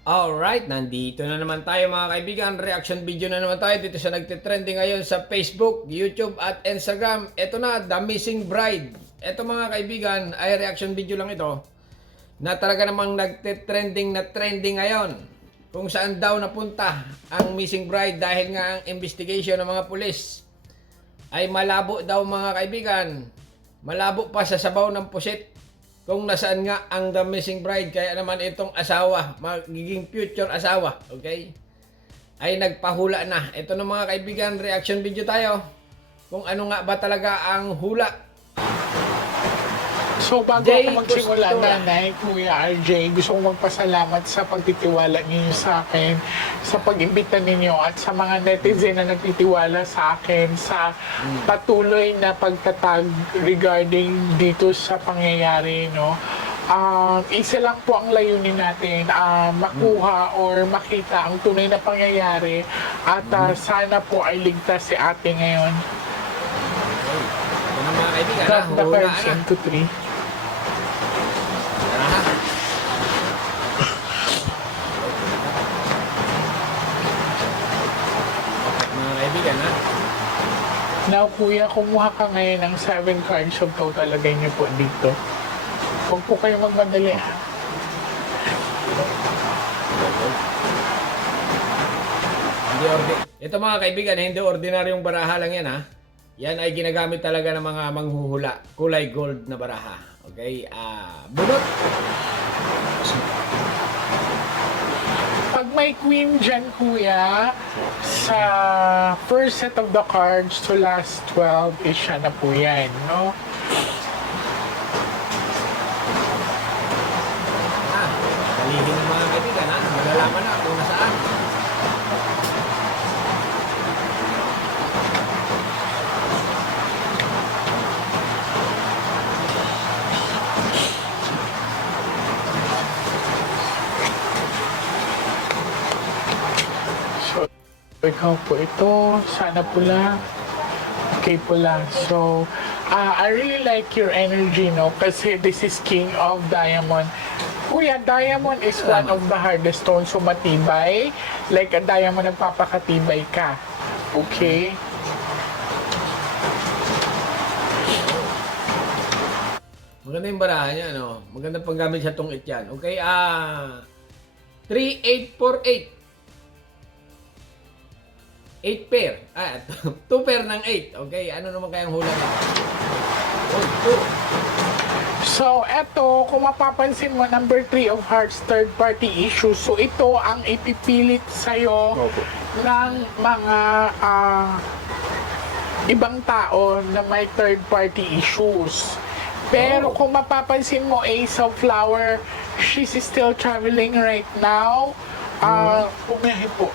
Alright, nandito na naman tayo mga kaibigan. Reaction video na naman tayo dito sa nagtitrending ngayon sa Facebook, YouTube at Instagram. Ito na, The Missing Bride. Ito mga kaibigan ay reaction video lang ito na talaga namang nagtitrending na trending ngayon. Kung saan daw napunta ang Missing Bride dahil nga ang investigation ng mga pulis ay malabo daw mga kaibigan. Malabo pa sa sabaw ng pusit kung nasaan nga ang The Missing Bride. Kaya naman itong asawa, magiging future asawa, okay, ay nagpahula na. Ito na mga kaibigan, reaction video tayo kung ano nga ba talaga ang hula. So bago Jay ako magsimula, Costura. Nanay, Kuya RJ, gusto kong magpasalamat sa pagtitiwala ninyo sa akin, sa pag-imbita ninyo at sa mga netizen na nagtitiwala sa akin sa patuloy na pagtatag regarding dito sa pangyayari, no? Isa lang po ang layunin natin, makuha or makita ang tunay na pangyayari at sana po ay ligtas si ate ngayon. Ito na mga kaibigan, Cut the hulaan cards na. into 3. Tara ha. Okay, mga kaibigan ha. Now, kuya, kumuha ka ngayon ng 7 cards of total. Lagay niyo po dito. Huwag po kayo magmadali, ha? Ito mga kaibigan, hindi ordinaryong baraha lang yan ha. Yan ay ginagamit talaga ng mga manghuhula. Kulay gold na baraha. Okay? Bunot. Pag may queen dyan, kuya, sa first set of the cards to last 12, is siya na po yan, no? Dalihin ng mga kaibigan ha. Malalaman na kung nasaan. So, ikaw po ito. Sana pula. Okay pula. So, I really like your energy, no? Kasi this is King of Diamond. Kuya, diamond is one of the hardest stones, so matibay. Like a diamond, nagpapakatibay ka. Okay? Maganda yung baraha niya, no? Maganda pang gamit sa tungit yan. Okay, 3848. 8 pair. 2 pair ng 8. Okay, ano naman kayang hula niya? Oh, 2. So, eto, kung mapapansin mo, number 3 of hearts, third-party issues. So, ito ang ipipilit sa'yo ng mga ibang tao na may third-party issues. Pero kung mapapansin mo, Ace of Flower, she's still traveling right now. Bumiyahe po.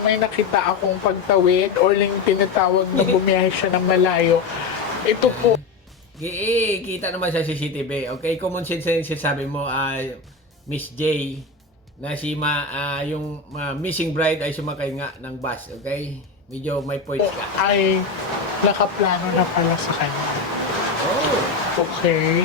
May nakita akong pagtawid or tinatawag na bumiyahe siya ng malayo. Ito po, Kita naman sa CCTV. Okay, common sense yung sinasabi mo, Miss J, na si yung missing bride ay sumakay nga ng bus. Okay? Medyo may points ka. ay nakaplano na pala sa kanya. Oh. Okay.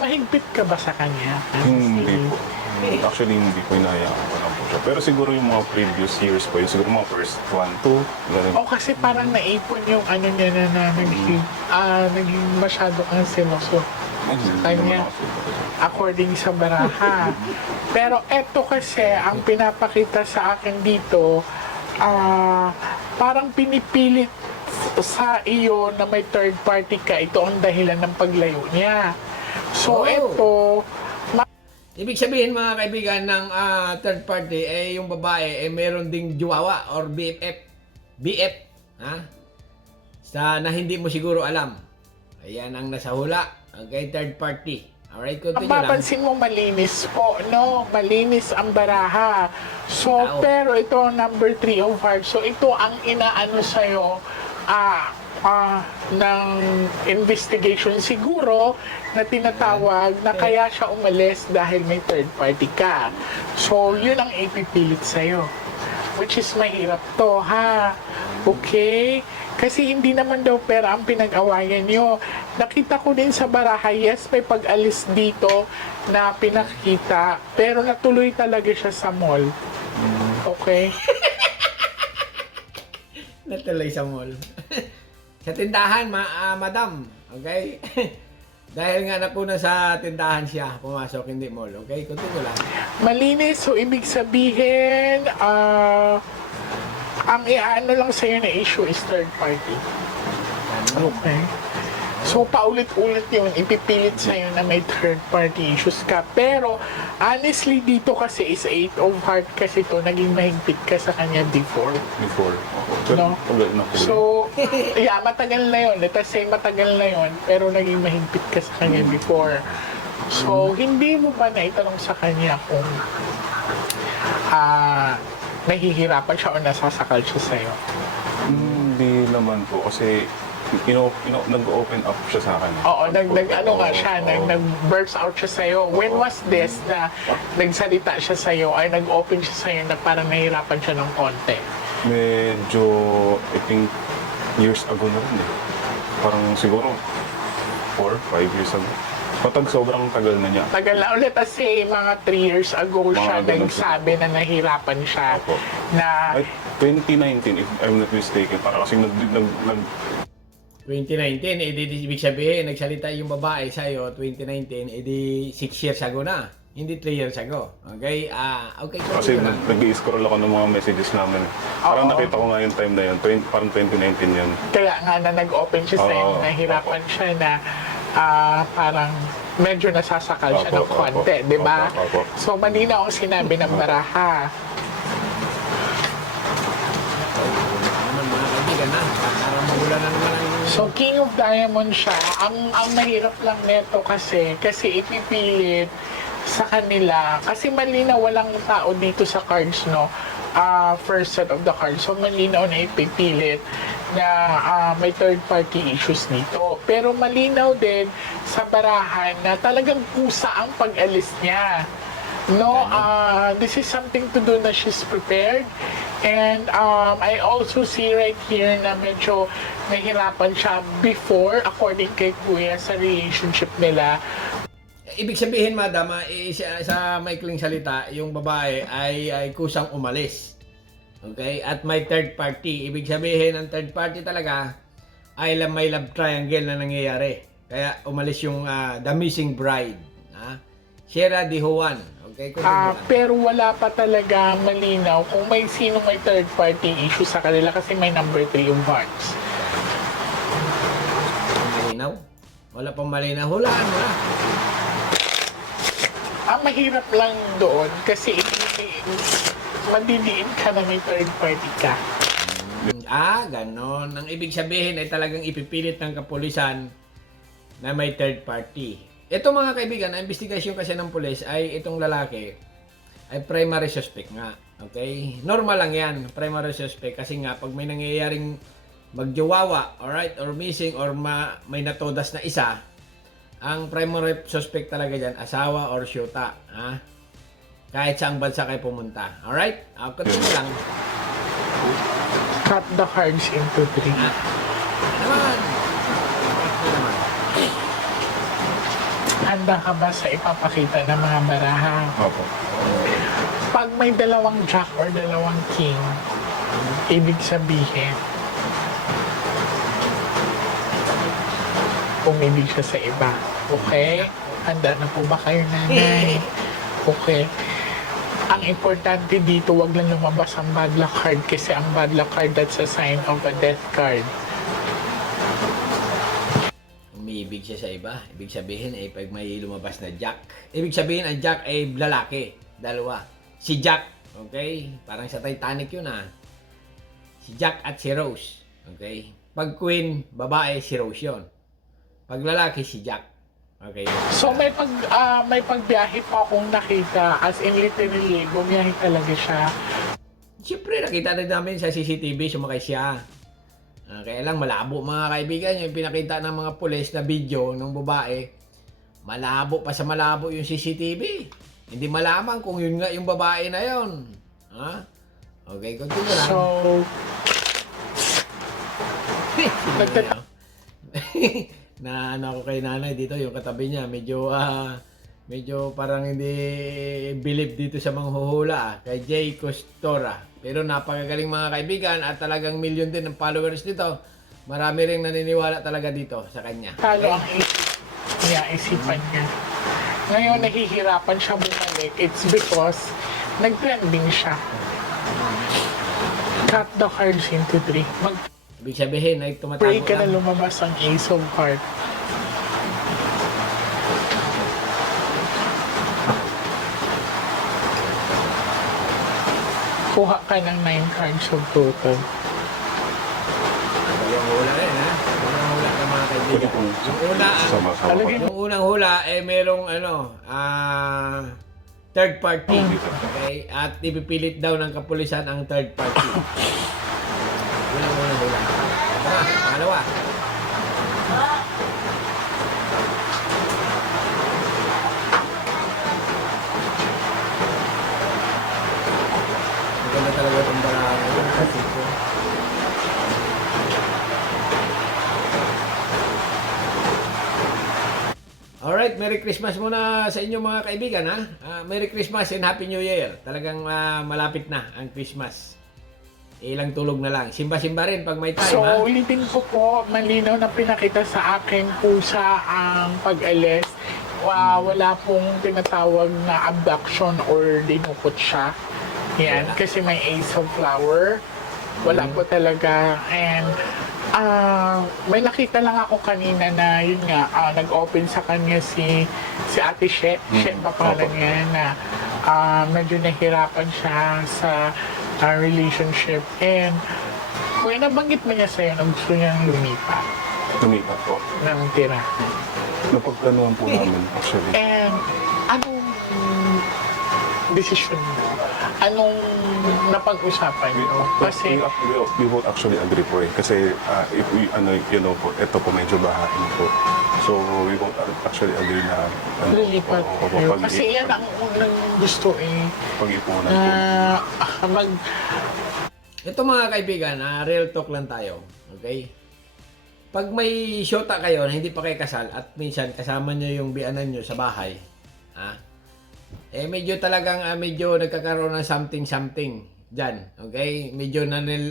Mahigpit ka ba sa kanya? Hindi po. Actually, hindi ko hinahayaan ko lang po siya. Pero siguro yung mga previous years po, yung siguro mga first 1, 2, ganun. O kasi parang naipon yung ano niya na naging masyado kang seloso kanya, according sa baraha. Pero eto kasi, ang pinapakita sa akin dito, parang pinipilit sa iyo na may third party ka. Ito ang dahilan ng paglayo niya. Oh. So, eto, Ibig sabihin mga kaibigan ng third party, yung babae meron ding juwawa or BFF. BF, ha? Na hindi mo siguro alam. Ayan ang nasa hula. Okay, third party. Alright, continue lang. mapapansin mo malinis po, no? Malinis ang baraha. So, Tao. pero ito number 3 of hearts. So, ito ang inaano sa'yo, ng investigation siguro na tinatawag na kaya siya umalis dahil may third party ka. So, yun ang ipipilit sa'yo. Which is mahirap to, ha? Okay? Kasi hindi naman daw pera ang pinag-awayan nyo. Nakita ko din sa baraha, yes, may pag-alis dito na pinakita, pero natuloy talaga siya sa mall. Okay? Natuloy sa mall. Sa tindahan, madam. Okay? Dahil nga nakuna sa tindahan siya, pumasok, hindi mall. Okay? Continue lang. Malinis, so ibig sabihin, ang iaano lang sa'yo na issue is third party. Okay. So, paulit-ulit yun, ipipilit sa'yo na may third party issues ka. Pero, honestly, dito kasi is 8 of heart kasi to naging mahigpit ka sa kanya before. Pero, No? tagal na po. So, yeah, matagal na yun. Let us say matagal na yun, pero naging mahigpit ka sa kanya before. So, hindi mo ba naitanong sa kanya kung nahihirapan siya o nasasakal siya sa'yo? Hindi naman po kasi nag-open up siya sa akin. Oo, nag-burst out siya sa'yo. When was this na nagsalita siya sa'yo ay nag-open siya sa'yo na parang nahihirapan siya ng konti? Medyo, I think, years ago na rin eh. Parang siguro 4, 5 years ago. Sobrang tagal na niya. Tagal na ulit kasi mga 3 years ago siya ganun nagsabi na nahirapan siya Opo. na Ay, 2019, if I'm not mistaken, para kasi 2019, edi ibig sabihin, nagsalita yung babae sa'yo, 2019, edi 6 years ago na. Hindi 3 years ago. Okay? Okay. kasi continue lang. nag-i-scroll ako ng mga messages namin. Parang nakita ko nga yung time na yun, parang 2019 yun. kaya nga na nag-open siya sa'yo, Oo, nahirapan siya na parang medyo nasasakal siya ng Opo, konti, opo, di ba? opo, opo. So, malinaw ang sinabi ng baraha. Naman mga kaibigan na. Para mawala na naman ang... So, King of Diamond siya. Ang mahirap lang neto kasi ipipilit sa kanila. Kasi malinaw, walang tao dito sa cards, no? First set of the cards. So, malinaw na ipipilit na may third party issues dito. Pero malinaw din sa barahan na talagang kusa ang pag-alis niya. No, this is something to do na she's prepared. And I also see right here na medyo nahirapan siya before, according kay Kuya, sa relationship nila. Ibig sabihin, madam, sa maikling salita, yung babae ay kusang umalis. Okay? At may third party. Ibig sabihin, ang third party talaga ay may love triangle na nangyayari. Kaya umalis yung The Missing Bride. Sierra Di Juan. Okay? Pero wala pa talaga malinaw kung may sino may third party issue sa kanila kasi may number 3 yung hearts. Malinaw? Wala pang malinaw. Hulaan mo na. Ang mahirap lang doon kasi madidiin ka na may third party ka. Ganon. Ang ibig sabihin ay talagang ipipilit ng kapulisan na may third party. Ito mga kaibigan, ang investigasyon kasi ng pulis ay itong lalaki ay primary suspect nga. Okay? Normal lang yan, primary suspect. Kasi nga, pag may nangyayaring magjowawa, alright, or missing, or may natodas na isa, ang primary suspect talaga dyan, asawa or syuta. Kahit saang bansa kayo pumunta. Alright? Continue lang. Cut the cards into 3. Naman. Handa ka ba sa ipapakita ng mga baraha? Opo. Pag may dalawang jack or dalawang king, ibig sabihin, umibig siya sa iba. Okay? Handa na po ba kayo, nanay? Okay. Ang importante dito, wag lang lumabas ang bad luck card kasi ang bad luck card, that's a sign of a death card. Umiibig siya sa iba. Ibig sabihin ay pag may lumabas na Jack. Ibig sabihin ang Jack ay lalaki. Dalawa. Si Jack. Okay? Parang sa Titanic yun Si Jack at si Rose. Okay? Pag queen, babae, si Rose yun. Pag lalaki, si Jack. Okay? So may pagbiyahe pa akong nakita, as in literally, bumiyahe talaga siya. Siyempre, nakita na namin sa CCTV, sumakay siya. Kaya lang malabo mga kaibigan, yung pinakita ng mga pulis na video ng babae, malabo pa sa malabo yung CCTV. Hindi malaman kung yun nga yung babae na yun. Okay, continue lang. So, Nagtata- Na ano ako kay nanay dito, yung katabi niya, medyo parang hindi believe dito sa manghuhula, kay Jay Costora. Pero napakagaling mga kaibigan at talagang million din ng followers dito. Marami ring naniniwala talaga dito sa kanya. talo ang isipan niya. Ngayon, nahihirapan siya bumalik. It's because nag-trending siya. Cut the cards into 3. Ibig sabihin ay Mag-pray tumatago ka na lang. lumabas ang Ace of Hearts. Kuha ka ng 9 cards of total. Yung hula rin ha. Unang hula ng mga Pwede kaibigan. pong Yung una, sama-sama. Alagay- yung unang hula merong third party. Okay? At ipipilit daw ng kapulisan ang third party. Yun ang unang hula. Tara, pangalawa. Maganda talaga itong barang. Kasi ito. Alright, Merry Christmas muna sa inyo mga kaibigan ha. Merry Christmas and Happy New Year. Talagang malapit na ang Christmas. Ilang tulog na lang. Simba-simba rin pag may time So, ha. ulitin ko po, malinaw na pinakita sa akin pusa ang pag-alis. Wala pong tinatawag na abduction or dinukot siya. Yan, kasi may Ace of Flower. Wala po talaga. And may nakita lang ako kanina na yun nga, nag-open sa kanya si Ate She. She pa pala Opo. niya na medyo nahirapan siya sa relationship. And kung nabanggit mo niya sa'yo na gusto niyang lumipat Lumipat po. ng tira. Napagplanuhan po namin actually. And anong desisyon mo? Anong napag-usapan niyo? Kasi We would actually agree po eh. Kasi if we, po, ito po medyo bahain po. So we would actually agree na lilipat kayo. Kasi yan ang unang gusto eh. pag-ipunan Na po. Ito mga kaibigan, real talk lang tayo. Okay? Pag may syota kayo na hindi pa kayo kasal at minsan kasama nyo yung bianan nyo sa bahay, medyo talagang medyo nagkakaroon ng something dyan. Okay? Medyo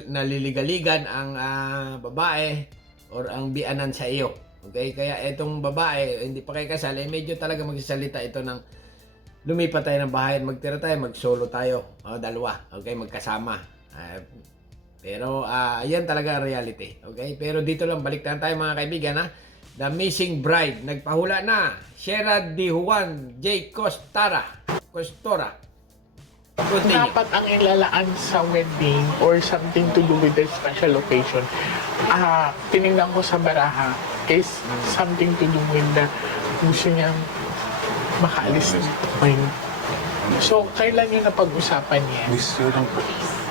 naliligaligan ang babae or ang bianan sa iyo. Okay? Kaya itong babae, hindi pa kayo kasal, medyo talaga magsasalita ito ng lumipat tayo ng bahay, magtira tayo, mag-solo tayo. Dalawa. Okay? Magkasama. Pero yan talaga ang reality. Okay? Pero dito lang, baliktad tayo mga kaibigan ha. The Missing Bride. Nagpahula na. Sierra Di Juan J. Costora. Continue. dapat ang ilalaan sa wedding or something to do with the special occasion. Tinignan ko sa baraha is something to do with the gusto niyang makaalis ng mind. So, kailan yung napag-usapan niya? This year lang po.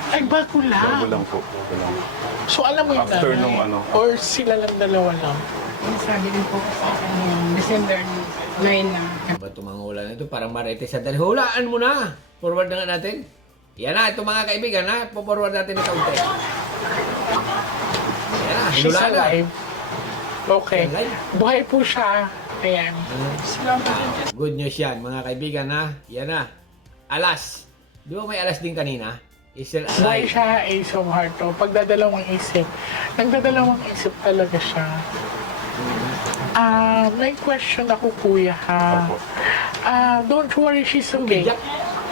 Ay, bago Bago lang. lang po. Bago lang. So, alam mo yung After nanay? nung ano. Or sila lang dalawa lang? Sabi din po sa akin yung December 9 na. Ba itong mga hula na ito? Parang marites sa dali. Hulaan mo na! Forward na nga natin. Yan na, ito mga kaibigan ha. Po-forward natin na kaunti. Yan na, She's hula na. alive. Okay. Alive? Buhay po siya. Ayan. Good news yan mga kaibigan ha. Yan na. Alas. Di ba may alas din kanina? Is still Buhay alive. siya, Ace of Hearts. Oh. Pagdadalawang isip. Nagdadalawang isip talaga siya. May question ako, kuya, ha? Opo. Don't worry, she's okay. Jack.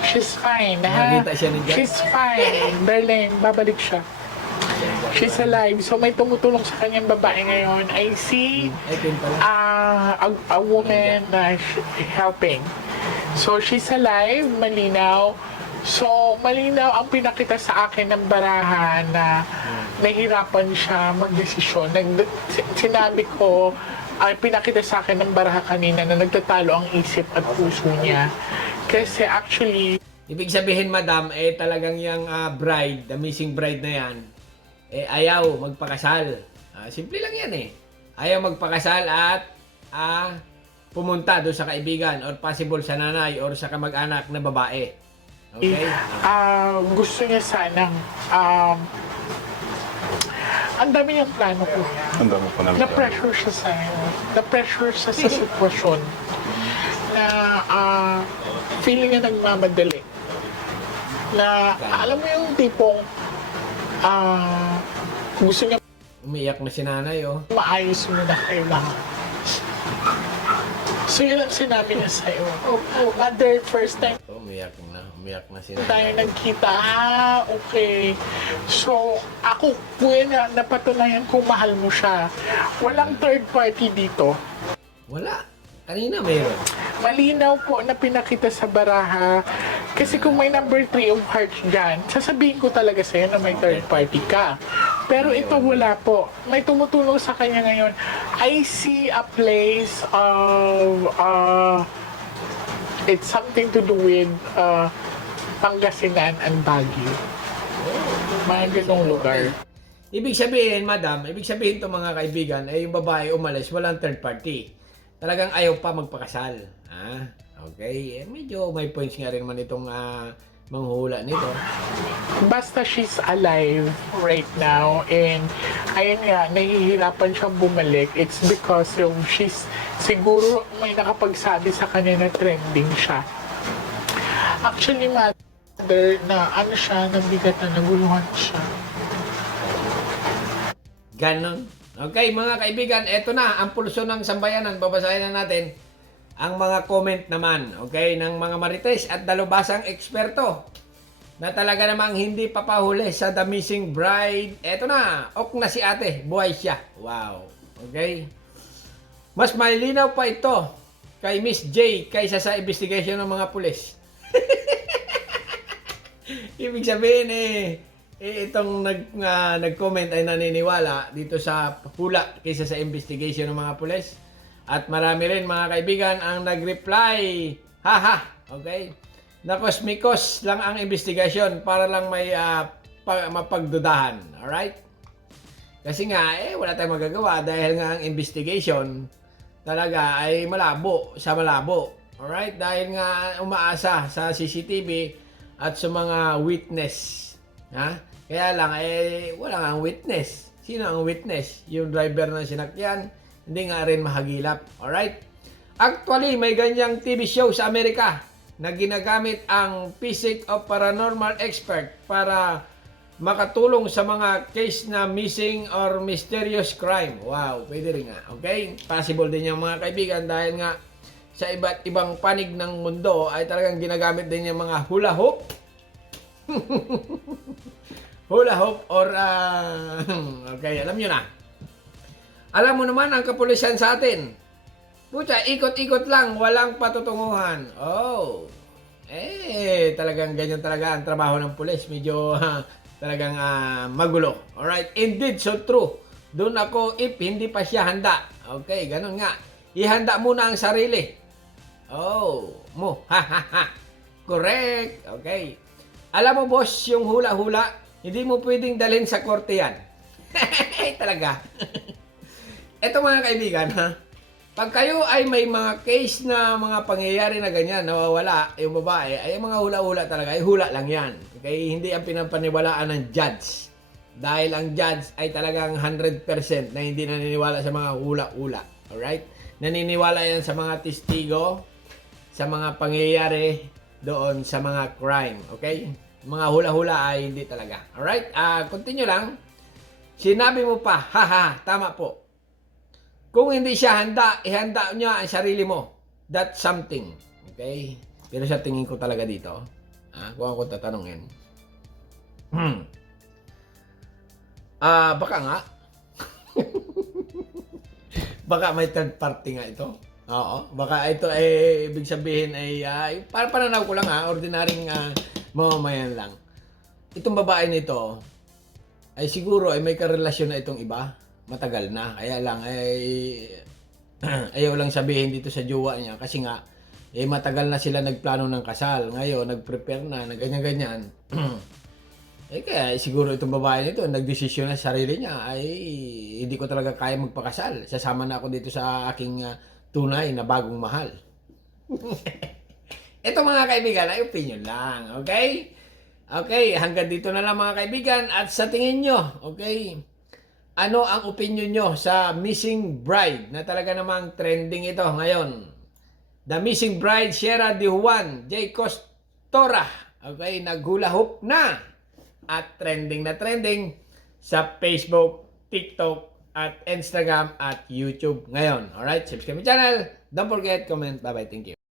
She's fine, ha? Nakita siya ni Jack. She's fine. Berlin, babalik siya. She's alive. So, may tumutulong sa kanyang babae ngayon. I see Ito yun pala. a woman na helping. So, she's alive, malinaw. So, malinaw ang pinakita sa akin ng barahan na nahirapan siya magdesisyon. Sinabi ko, pinakita sa akin ng baraha kanina na nagtatalo ang isip at puso niya. Kasi actually, Ibig sabihin, madam, talagang yung bride, the missing bride na yan, ayaw magpakasal. Simple lang yan eh. Ayaw magpakasal at pumunta doon sa kaibigan or possible sa nanay or sa kamag-anak na babae. Okay? gusto niya sanang Ang dami niyang plano ko. Ang dami pa namin. Na-pressure siya sa'yo. Na-pressure siya sa sitwasyon na feeling niya nagmamadali. Na alam mo yung tipong gusto niya Umiyak na si nanay, oh. maayos mo na kayo lahat. So yun ang sinabi niya sa'yo. Mother, first time Umiyak na si tayo nanay. nagkita. Okay. So, ako, kuya, napatunayan kong mahal mo siya. Walang third party dito. Wala. Kanina mayroon. Malinaw po na pinakita sa baraha. Kasi kung may number 3 of hearts dyan, sasabihin ko talaga sa'yo na may third party ka. Pero ito wala po. May tumutulong sa kanya ngayon. I see a place of it's something to do with Pangasinan and Baguio. Mga ganong lugar. Ibig sabihin, madam, ibig sabihin to mga kaibigan, ay yung babae umalis, walang third party. Talagang ayaw pa magpakasal. Okay. Medyo may points nga rin naman itong manghula nito. Basta she's alive right now and ayun nga, nahihirapan siyang bumalik. It's because she's siguro may nakapagsabi sa kanya na trending siya. Actually, mother, na ano siya, nabigat na naguluhan siya. Ganon. Okay, mga kaibigan, eto na ang pulso ng sambayanan. Babasahin na natin ang mga comment naman, okay, ng mga marites at dalubhasang eksperto na talaga namang hindi papahuli sa The Missing Bride. Eto na, ok na si ate, buhay siya. Wow. Okay. Mas malinaw pa ito kay Miss J kaysa sa investigation ng mga pulis. Ibig sabihin itong nag-comment ay naniniwala dito sa hula kaysa sa investigation ng mga pulis. At marami rin mga kaibigan ang nag-reply, haha, okay? Na kosmikos lang ang investigasyon para lang may mapagdudahan, alright? Kasi nga, wala tayong magagawa dahil nga ang investigation talaga ay malabo, alright? Dahil nga umaasa sa CCTV at sa mga witness, ha? Kaya lang, wala nga ang witness. Sino ang witness? Yung driver ng sinakyan, hindi nga rin mahagilap. Alright? Actually, may ganyang TV show sa Amerika na ginagamit ang physics of paranormal expert para makatulong sa mga case na missing or mysterious crime. Wow, pwede rin nga. Okay? Possible din yung mga kaibigan dahil nga sa iba't ibang panig ng mundo ay talagang ginagamit din yung mga hula hoop. Hula hoop or okay, alam nyo na. Alam mo naman ang kapulisan sa atin. Pucha, ikot-ikot lang, walang patutunguhan. Oh. Talagang ganyan talaga ang trabaho ng pulis. Medyo talagang magulo. Alright, indeed, so true. Doon ako if hindi pa siya handa. Okay, ganun nga. Ihanda muna ang sarili. Oh, correct. Okay. Alam mo boss, yung hula-hula, hindi mo pwedeng dalhin sa korte yan. Talaga. Ito mga kaibigan, ha? Pag kayo ay may mga case na mga pangyayari na ganyan, nawawala yung babae, ay mga hula-hula talaga, ay hula lang yan. Okay? Hindi ang pinapaniwalaan ng judge. Dahil ang judge ay talagang 100% na hindi naniniwala sa mga hula-hula. Alright? Naniniwala yan sa mga testigo, sa mga pangyayari doon sa mga crime. Okay? Mga hula-hula ay hindi talaga. Alright? Continue lang. Sinabi mo pa, haha, tama po. Kung hindi siya handa, ihanda niya ang sarili mo. That's something. Okay? Pero sa tingin ko talaga dito, kung ako tatanungin, baka nga. Baka may third party nga ito. Oo. Baka ito ay ibig sabihin ay para pananaw ko lang ordinaryong mamamayan lang. Itong babae nito ay siguro ay may karelasyon na itong iba. Matagal na. Kaya lang ayaw lang sabihin dito sa jowa niya kasi nga matagal na sila nagplano ng kasal. Ngayon nagprepare na ganyan-ganyan. Kaya siguro itong babae nito nagdesisyon na sa sarili niya ay hindi ko talaga kaya magpakasal. Sasama na ako dito sa aking tunay na bagong mahal. Ito mga kaibigan ay opinion lang. Okay? Okay, hanggang dito na lang mga kaibigan. At sa tingin nyo, okay, ano ang opinion nyo sa Missing Bride na talaga namang trending ito ngayon. The Missing Bride, Sierra de Juan, J. Costora. Okay, naghula hoop na at trending na trending sa Facebook, TikTok, at Instagram at YouTube ngayon. Alright, subscribe my channel. Don't forget, comment. Bye-bye. Thank you.